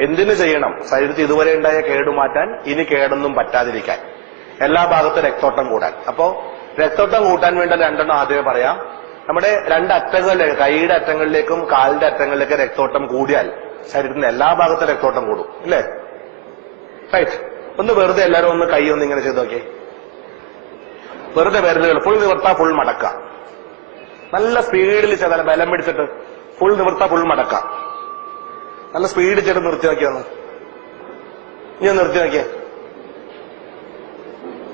എന്തിനു ചെയ്യണം? ശരീരത്തിൽ ഇതുവരെ ഉണ്ടായ കേടുമാറ്റാൻ, ഇനി കേടൊന്നും പറ്റാതിരിക്കാൻ, എല്ലാ ഭാഗത്തും രക്തോട്ടം കൂടാൻ. അപ്പോ രക്തോട്ടം കൂട്ടാൻ വേണ്ട രണ്ടെണ്ണം ആദ്യമേ പറയാം. നമ്മുടെ രണ്ടറ്റങ്ങളിലേക്ക്, കൈയുടെ അറ്റങ്ങളിലേക്കും കാലിന്റെ അറ്റങ്ങളിലേക്കും രക്തോട്ടം കൂടിയാൽ ശരീരത്തിന്റെ എല്ലാ ഭാഗത്തും രക്തോട്ടം കൂടും, ഇല്ലേ? റൈറ്റ്. ഒന്ന് വെറുതെ എല്ലാവരും ഒന്ന് കൈ ഒന്ന് ഇങ്ങനെ ചെയ്ത് നോക്കിയേ. വെറുതെ വിരലുകൾ ഫുൾ നിവർത്താ, ഫുൾ മടക്ക. നല്ല സ്പീഡിൽ ചെയ്താൽ ബലം പിടിച്ചിട്ട് ഫുൾ നിവർത്താ, ഫുൾ മടക്ക. നല്ല സ്പീഡിൽ ചെയ്ത് നിർത്തി നോക്കിയാന്ന്. ഇനി നിർത്തി നോക്കിയേ.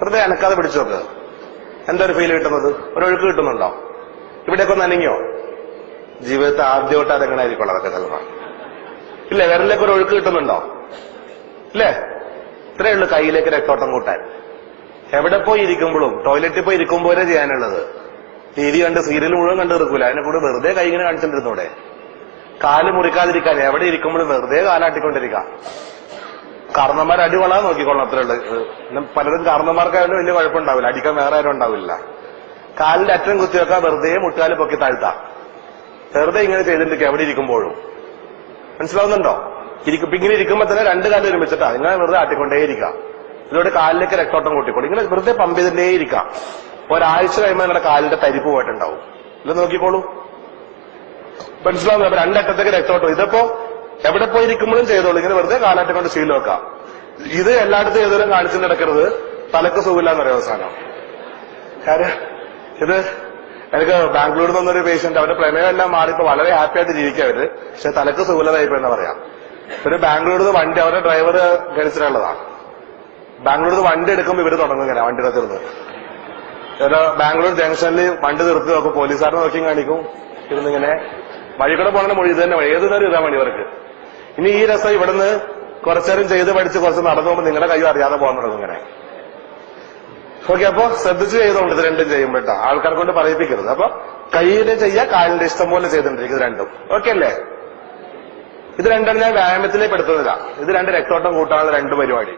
വെറുതെ അനക്കാതെ പിടിച്ചു നോക്ക്. എന്താ ഒരു ഫീൽ കിട്ടുന്നത്? ഒരൊഴുക്ക് കിട്ടുന്നുണ്ടോ? ഇവിടെയൊക്കെ ഒന്ന് അനങ്ങിയോ? ജീവിതത്തെ ആദ്യമായിട്ട് അതെങ്ങനെ ആയിരിക്കും അതൊക്കെ ചിലപ്പോൾ. ഇല്ലേ? വിരലിലേക്ക് ഒരു ഒഴുക്ക് കിട്ടുന്നുണ്ടോ? ഇല്ലേ? ഇത്രയേ ഉള്ളൂ കൈയിലേക്ക് രക്തോട്ടം കൂട്ടാൻ. എവിടെ പോയി ഇരിക്കുമ്പോഴും, ടോയ്ലറ്റിൽ പോയി ഇരിക്കുമ്പോഴേ ചെയ്യാനുള്ളത്. ടി വി കണ്ട് സീരിയൽ മുഴുവൻ കണ്ടു തീർക്കൂല. അതിനെ കൂടെ വെറുതെ കൈ ഇങ്ങനെ കാണിച്ചിട്ടിരുന്നൂടെ? കാല് മുറിക്കാതിരിക്കാൻ എവിടെ ഇരിക്കുമ്പോഴും വെറുതെ കാലാട്ടിക്കൊണ്ടിരിക്കാം. കാരണന്മാർ അടി കൊള്ളാൻ നോക്കിക്കോളാം, അത്രേ ഉള്ളു. പലരും കാരണന്മാർക്കായാലും വലിയ കുഴപ്പമുണ്ടാവില്ല, അടിക്കാൻ വേറെ ആരും ഉണ്ടാവില്ല. കാലിന്റെ അറ്റം കുത്തിവെക്കാൻ വെറുതെ മുട്ടുകാല് പൊക്കി താഴ്ത്താം. വെറുതെ ഇങ്ങനെ ചെയ്തിട്ട് എവിടെ ഇരിക്കുമ്പോഴും. മനസ്സിലാവുന്നുണ്ടോ? ഇങ്ങനെ ഇരിക്കുമ്പോ തന്നെ രണ്ട് കാലം ഒരുമിച്ചിട്ടാ ഇങ്ങനെ വെറുതെ ആട്ടിക്കൊണ്ടേയിരിക്കാം. ഇതിലൂടെ കാലിലേക്ക് രക്തോട്ടം കൂട്ടിക്കോളും. ഇങ്ങനെ വെറുതെ പമ്പ് ചെയ്തിട്ടേയിരിക്കാം. ഒരാഴ്ച കഴിയുമ്പോൾ നിങ്ങളുടെ കാലിന്റെ തരിപ്പ് പോയിട്ടുണ്ടാവും. ഇത് നോക്കിക്കോളൂ. മനസ്സിലാവുന്നു? അപ്പൊ രണ്ടറ്റത്തേക്ക് രക്തോട്ടം. ഇതിപ്പോ എവിടെ പോയിരിക്കുമ്പോഴും ചെയ്തോളൂ. ഇങ്ങനെ വെറുതെ കാലാട്ടം കൊണ്ട് ശീലം വെക്കാം. ഇത് എല്ലായിടത്തും ഏതൊരു കാണിച്ചു നടക്കരുത്. തലക്ക് സുഖമില്ലാന്ന് പറയാം അവസാനം. കാര്യം ഇത് എനിക്ക് ബാംഗ്ലൂരിൽ നിന്നൊരു പേഷ്യന്റ്, അവരുടെ പ്രമേയമെല്ലാം മാറിയപ്പോ വളരെ ഹാപ്പി ആയിട്ട് ജീവിക്കുക അവര്. പക്ഷെ തലക്ക് സുഖമില്ലാതായിപ്പോയെന്ന് പറയാം. ഒരു ബാംഗ്ലൂരിൽ നിന്ന് വണ്ടി, അവരുടെ ഡ്രൈവർ ഗണിച്ചിട്ടുള്ളതാണ്. ബാംഗ്ലൂരിൽ നിന്ന് വണ്ടി എടുക്കുമ്പോൾ ഇവര് തുടങ്ങും ഇങ്ങനെ വണ്ടി നിർത്തുന്നത്. ബാംഗ്ലൂർ ജംഗ്ഷനിൽ വണ്ടി നിർത്തി നോക്കും, പോലീസുകാരനെ നോക്കിയും കാണിക്കും. ഇരുന്നിങ്ങനെ വഴി കൂടെ പോകണ മൊഴി ഇത് തന്നെ വഴി, ഏത് നേരം ഇതാ മണി ഇവർക്ക്. ഇനി ഈ രസം ഇവിടുന്ന് കുറച്ചേരം ചെയ്ത് പഠിച്ച് കുറച്ച് നടന്നു പോകുമ്പോൾ നിങ്ങളുടെ കൈ അറിയാതെ പോകാൻ തുടങ്ങും ഇങ്ങനെ. ഓക്കെ, അപ്പൊ ശ്രദ്ധിച്ച് ചെയ്തോണ്ട് ഇത് രണ്ടും ചെയ്യുമ്പോഴാ ആൾക്കാരെ കൊണ്ട് പറയിപ്പിക്കരുത്. അപ്പൊ കൈയിന്റെ ചെയ്യാ, കാലിന്റെ ഇഷ്ടം പോലെ ചെയ്തോണ്ടിരിക്കും. ഇത് രണ്ടും ഓക്കെ അല്ലേ? ഇത് രണ്ടും ഞാൻ വ്യായാമത്തിലേക്ക് പെടുത്തുന്നില്ല. ഇത് രണ്ട് രക്തോട്ടം കൂട്ടാനുള്ള രണ്ട് പരിപാടി.